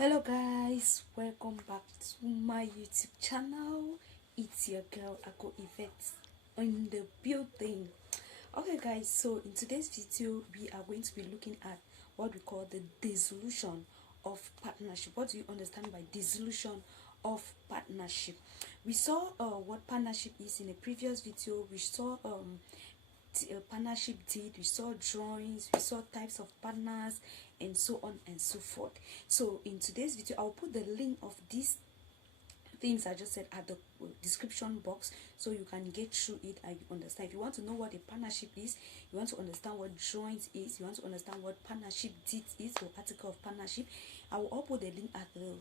Hello guys, welcome back to my YouTube channel. It's your girl Ako Yvette in the building. Okay guys, so in today's video we are going to be looking at what we call the dissolution of partnership. What do you understand by dissolution of partnership? We saw what partnership is in a previous video. We saw partnership deed, we saw drawings, we saw types of partners, and so on and so forth. So in today's video I'll put the link of these things I just said at the description box, so you can get through it and you understand. If you want to know what a partnership is, you want to understand what drawings is, you want to understand what partnership deed is or article of partnership, I will all put the link at the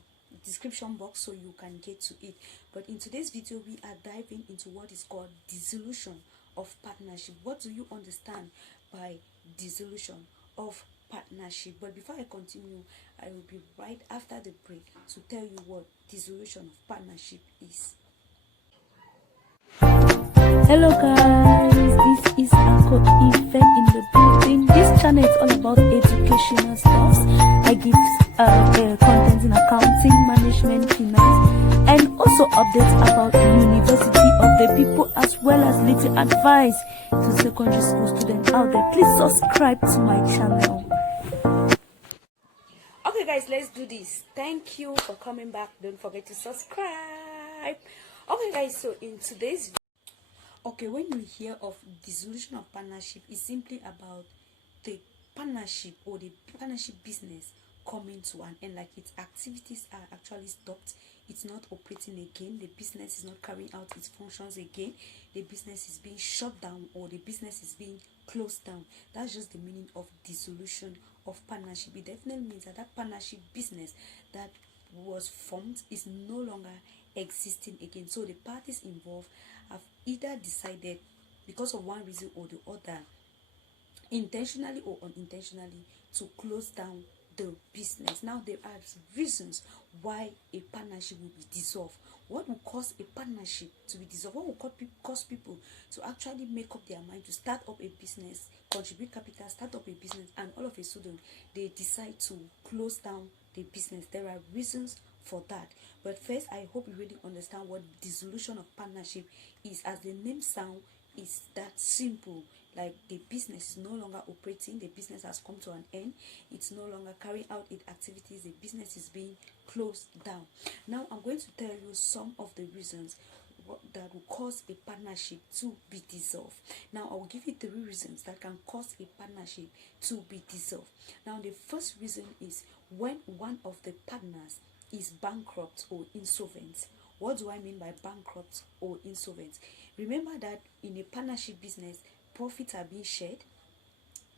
description box so you can get to it. But in today's video we are diving into what is called dissolution of partnership. What do you understand by dissolution of partnership? But before I continue, I will be right after the break to tell you what dissolution of partnership is. Hello guys, this is Ako Yvette in the building. This channel is all about educational stuff. I give content in accounting, management, finance, and also updates about the University of the People, as well as little advice to secondary school students out there. Please subscribe to my channel. Okay guys, let's do this. Thank you for coming back. Don't forget to subscribe. Okay guys, so in today's when you hear of dissolution of partnership, it's simply about the partnership or the partnership business coming to an end, like its activities are actually stopped, it's not operating again, the business is not carrying out its functions again, the business is being shut down or the business is being closed down. That's just the meaning of dissolution of partnership. It definitely means that that partnership business that was formed is no longer existing again. So the parties involved have either decided, because of one reason or the other, intentionally or unintentionally, to close down the business. Now there are reasons why a partnership will be dissolved. What will cause a partnership to be dissolved? What will cause people to actually make up their mind to start up a business, contribute capital, start up a business, and all of a sudden they decide to close down the business? There are reasons for that. But first, I hope you really understand what dissolution of partnership is. As the name sounds, is that simple. Like, the business is no longer operating, the business has come to an end, it's no longer carrying out its activities, the business is being closed down. Now I'm going to tell you some of the reasons that will cause a partnership to be dissolved. Now I will give you 3 reasons that can cause a partnership to be dissolved. Now the first reason is when one of the partners is bankrupt or insolvent. What do I mean by bankrupt or insolvent? Remember that in a partnership business, profits are being shared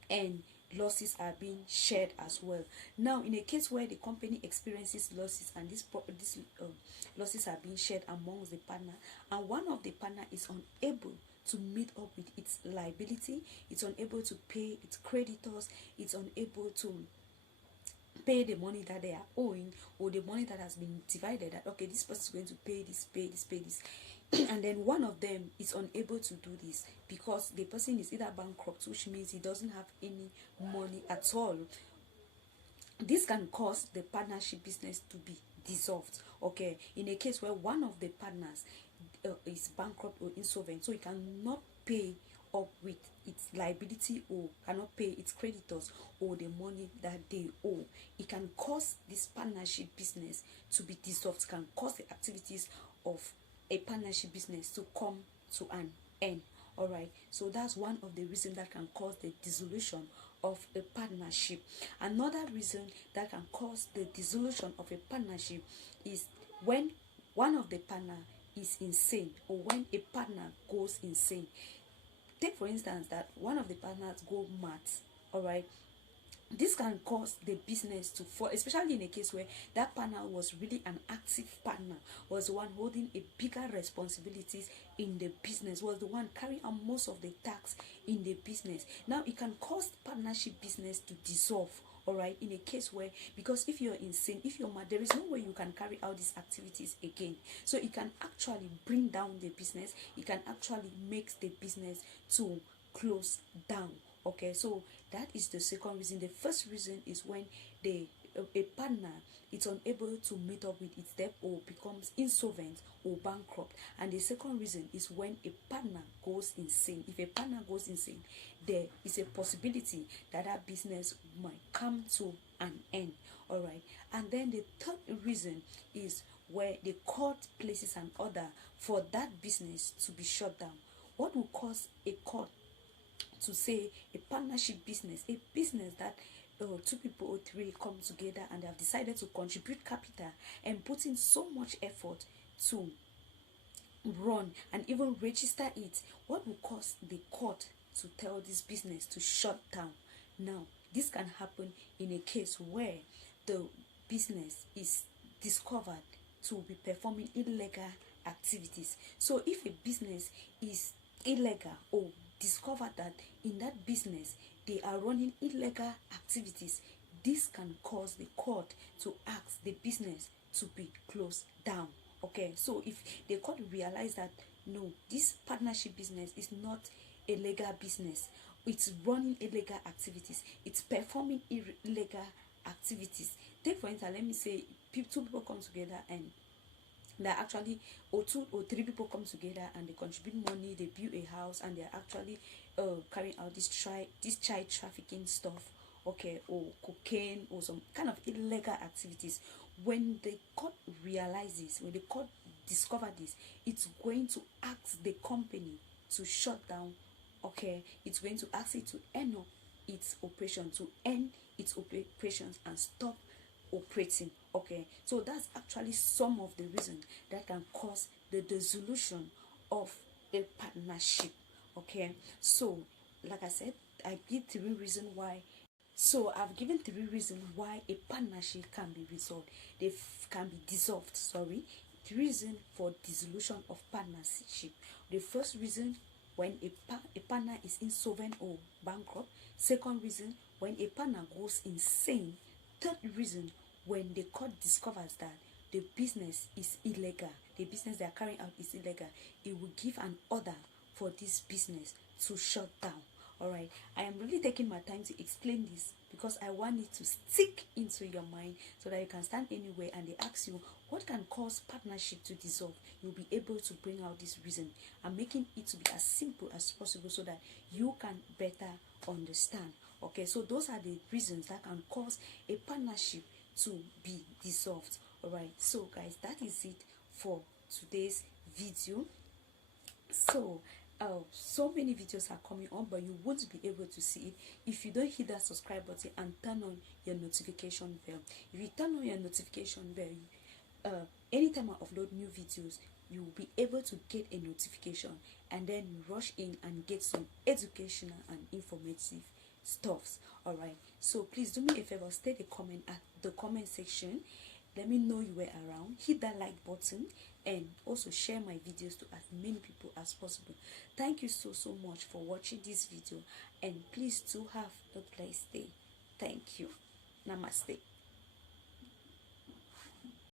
and losses are being shared as well. Now in a case where the company experiences losses and these losses are being shared amongst the partner, and one of the partner is unable to meet up with its liability, it's unable to pay its creditors, it's unable to pay the money that they are owing, or the money that has been divided, that okay, this person is going to pay this, pay this and then one of them is unable to do this because the person is either bankrupt, which means he doesn't have any money at all. This can cause the partnership business to be dissolved. Okay, in a case where one of the partners is bankrupt or insolvent, so he cannot pay up with its liability or cannot pay its creditors or the money that they owe, it can cause this partnership business to be dissolved, can cause the activities of a partnership business to come to an end. All right, so that's one of the reasons that can cause the dissolution of a partnership. Another reason that can cause the dissolution of a partnership is when one of the partner is insane, or when a partner goes insane. Take for instance that one of the partners go mad. All right, this can cause the business to fall, especially in a case where that partner was really an active partner, was the one holding a bigger responsibilities in the business, was the one carrying out most of the tasks in the business. Now it can cause partnership business to dissolve. All right, in a case where, because if you're insane, if you're mad, there is no way you can carry out these activities again. So it can actually bring down the business, it can actually make the business to close down. Okay, so that is the second reason. The first reason is when the a partner is unable to meet up with its debt or becomes insolvent or bankrupt. And the second reason is when a partner goes insane. If a partner goes insane, there is a possibility that that business might come to an end. All right. And then the third reason is where the court places an order for that business to be shut down. What will cause a court to say a partnership business, a business that two people or three come together and they have decided to contribute capital and put in so much effort to run and even register it? What will cause the court to tell this business to shut down? Now, this can happen in a case where the business is discovered to be performing illegal activities. So if a business is illegal or discovered that in that business they are running illegal activities, this can cause the court to ask the business to be closed down. Okay, so if the court realize that no, this partnership business is not a legal business, it's running illegal activities, it's performing illegal activities. Take for instance, let me say two people come together and they're actually, or two or three people come together and they contribute money, they build a house, and they're actually carrying out this child trafficking stuff, okay, or cocaine or some kind of illegal activities. When the court realizes, when the court discover this, it's going to ask the company to shut down. Okay, it's going to ask it to end up its operation, to end its operations and stop operating. Okay, so that's actually some of the reasons that can cause the dissolution of a partnership. Okay, so like I said, I give three reasons why. So I've given three reasons why a partnership can be resolved. They can be dissolved. Sorry, the reason for dissolution of partnership. The first reason, when a partner is insolvent or bankrupt. Second reason, when a partner goes insane. Third reason, when the court discovers that the business is illegal, the business they are carrying out is illegal, it will give an order for this business to shut down. All right, I am really taking my time to explain this because I want it to stick into your mind so that you can stand anywhere and they ask you what can cause partnership to dissolve. You'll be able to bring out this reason. I'm making it to be as simple as possible so that you can better understand. Okay, so those are the reasons that can cause a partnership to be dissolved. All right, so guys, that is it for today's video. So many videos are coming on, but you won't be able to see it if you don't hit that subscribe button and turn on your notification bell. If you turn on your notification bell, anytime I upload new videos, you will be able to get a notification and then rush in and get some educational and informative stuffs. All right, so please do me a favor, stay the comment at the comment section. Let me know you were around. Hit that like button and also share my videos to as many people as possible. Thank you so much for watching this video, and please do have a blessed day. Thank you. Namaste.